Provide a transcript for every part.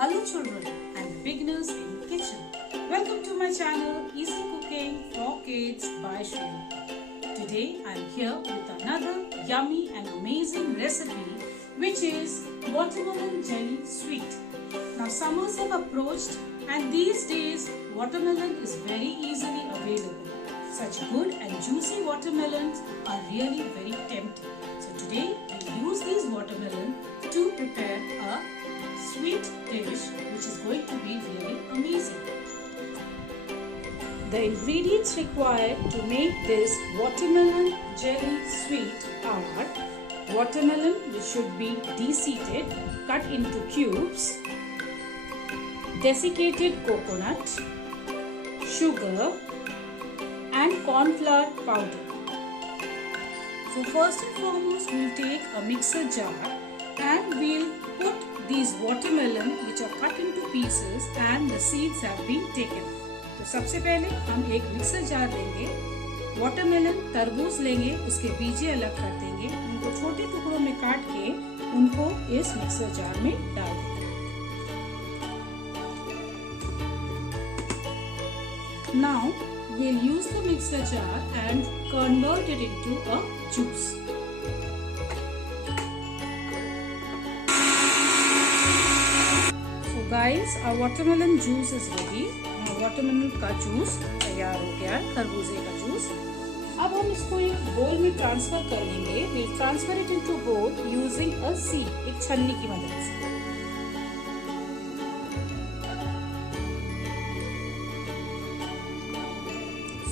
Hello children and beginners in kitchen. Welcome to my channel Easy Cooking for Kids by Shreya. Today I am here with another yummy and amazing recipe which is watermelon jelly sweet. Now summers have approached and these days watermelon is very easily available. Such good and juicy watermelons are really very tempting. So today we use these watermelon to prepare a sweet dish which is going to be really amazing. The ingredients required to make this watermelon jelly sweet are watermelon which should be de-seeded, cut into cubes, desiccated coconut, sugar and corn flour powder. So first and foremost we'll take a mixer jar and we'll put these watermelon which are cut into pieces and the seeds have been taken. तो सबसे पहले हम एक mixer jar लेंगे, watermelon तरबूज लेंगे, उसके बीजे अलग कर देंगे, उनको छोटे टुकड़ों में काट के उनको इस मिक्सर जार में डाल देंगे. Now we'll use the mixer jar and convert it into a juice. Guys our watermelon juice is ready. Watermelon का जूस तैयार हो गया है, खरबूजे का जूस. अब हम इसको एक बोल में ट्रांसफर कर लेंगे. we'll transfer it into bowl using a sieve, एक छन्नी की मदद से.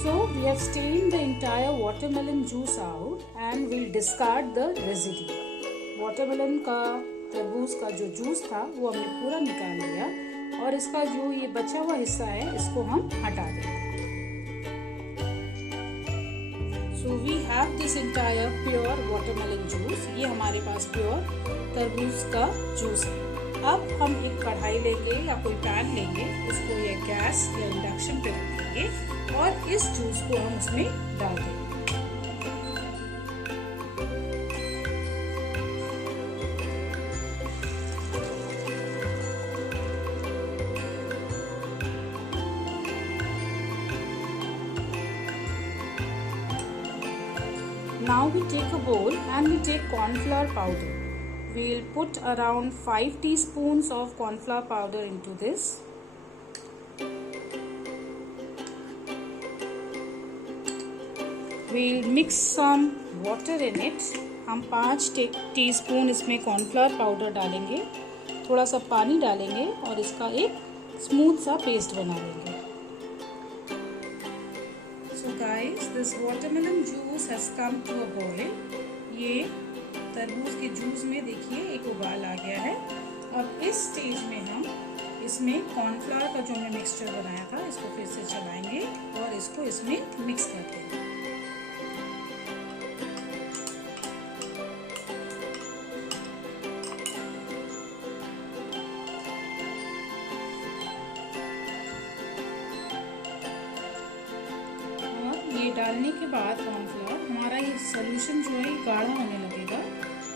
So we have strained the entire watermelon juice out and we'll discard the residue. Watermelon का तरबूज का जो जूस था वो हमने पूरा निकाल लिया और इसका जो ये बचा हुआ हिस्सा है इसको हम हटा देंगे. So we have this entire pure watermelon juice. ये हमारे पास प्योर तरबूज का जूस है. अब हम एक कढ़ाई लेंगे या कोई पैन लेंगे, उसको या गैस या इंडक्शन पे रखेंगे और इस जूस को हम उसमें डाल देंगे. Now we take a bowl and we take corn flour powder. We'll put around 5 teaspoons of corn flour powder into this. We'll mix some water in it. हम 5 टीस्पून इसमें corn flour powder डालेंगे, थोड़ा सा पानी डालेंगे और इसका एक स्मूथ सा पेस्ट बना लेंगे. So guys, this watermelon juice has come to a boil. ये तरबूज के जूस में देखिए एक उबाल आ गया है. अब इस स्टेज में हम इसमें कॉर्नफ्लावर का जो हमने मिक्सचर बनाया था इसको फिर से चलाएंगे और इसको इसमें मिक्स कर देंगे. ये डालने के बाद कॉर्नफ्लावर हमारा ये सोल्यूशन जो है गाढ़ा होने लगेगा,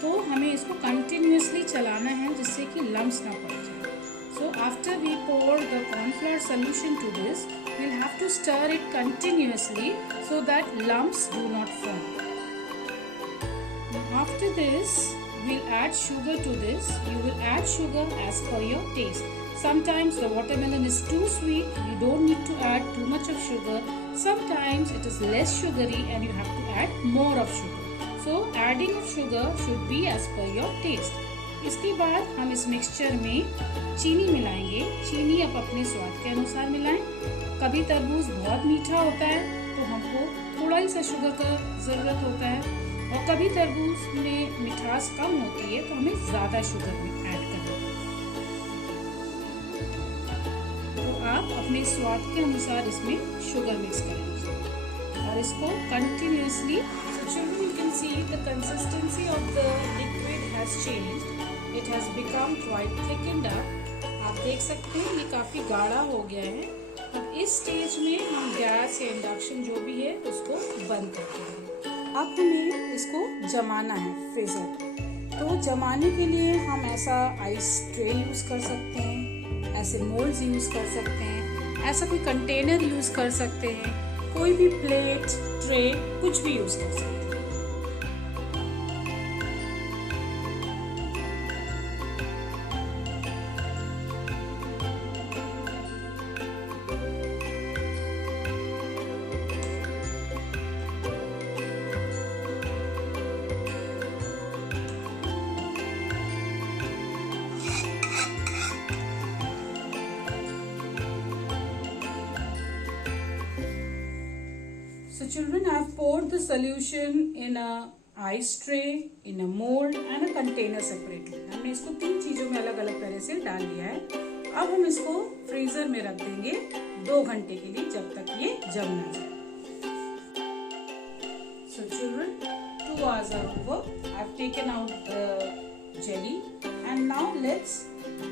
तो हमें इसको कंटिन्यूसली चलाना है जिससे कि लम्स ना पड़ जाए. So after we pour the cornflour solution to this, we'll have to stir it continuously so that lumps do not form. After this, we'll add sugar to this. You will add sugar as per your taste. Sometimes the watermelon is too sweet, you don't need to add too much of sugar. Sometimes it is less sugary and you have to add more of sugar. So adding of sugar should be as per your taste. इसके बाद हम इस mixture में चीनी मिलाएंगे. चीनी आप अपने स्वाद के अनुसार मिलाएं. कभी तरबूज बहुत मीठा होता है तो हमको थोड़ा ही सा शुगर का ज़रूरत होता है और कभी तरबूज में मिठास कम होती है तो हमें ज़्यादा शुगर में ऐड करना है. तो आप अपने स्वाद के अनुसार इसमें शुगर मिक्स करेंगे और इसको continuously. So children, you can see the consistency of the liquid has changed. It has become quite thickened up. आप देख सकते हैं ये काफ़ी गाढ़ा हो गया है. अब इस स्टेज में हम गैस या इंडक्शन जो भी है उसको बंद कर देंगे. अब हमें इसको जमाना है फ्रीज़र. तो जमाने के लिए हम ऐसा आइस ट्रे यूज़ कर सकते हैं ऐसे मोल्ड्स यूज़ कर सकते हैं, ऐसा कोई कंटेनर यूज़ कर सकते हैं, कोई भी प्लेट, ट्रे, कुछ भी यूज़ कर सकते हैं। So children, I have poured the solution in a ice tray, in a mold and a container separately. हमने इसको 3 चीज़ों में अलग अलग तरह से डाल लिया है। अब हम इसको फ्रीजर में रख देंगे 2 घंटे के लिए, जब तक ये जम ना जाए। So children, 2 hours are over. I have taken out the jelly and now let's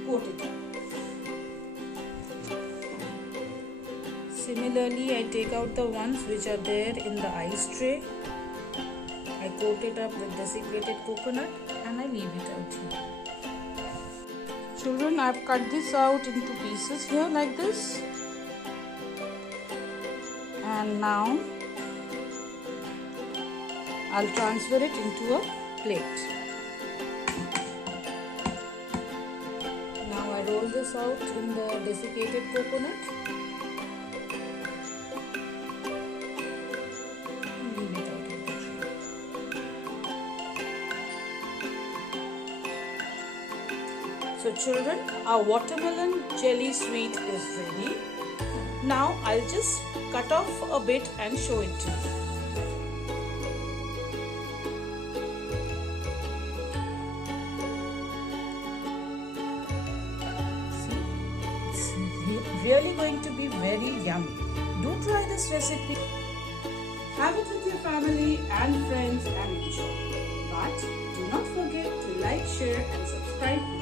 coat it up. Similarly, I take out the ones which are there in the ice tray. I coat it up with desiccated coconut and I leave it out here. Children, I have cut this out into pieces here like this. And now I'll transfer it into a plate. Now I roll this out in the desiccated coconut. So children, our watermelon jelly sweet is ready. Now I'll just cut off a bit and show it to you. See, it's really going to be very yummy. Do try this recipe. Have it with your family and friends and enjoy. But do not forget to like, share and subscribe.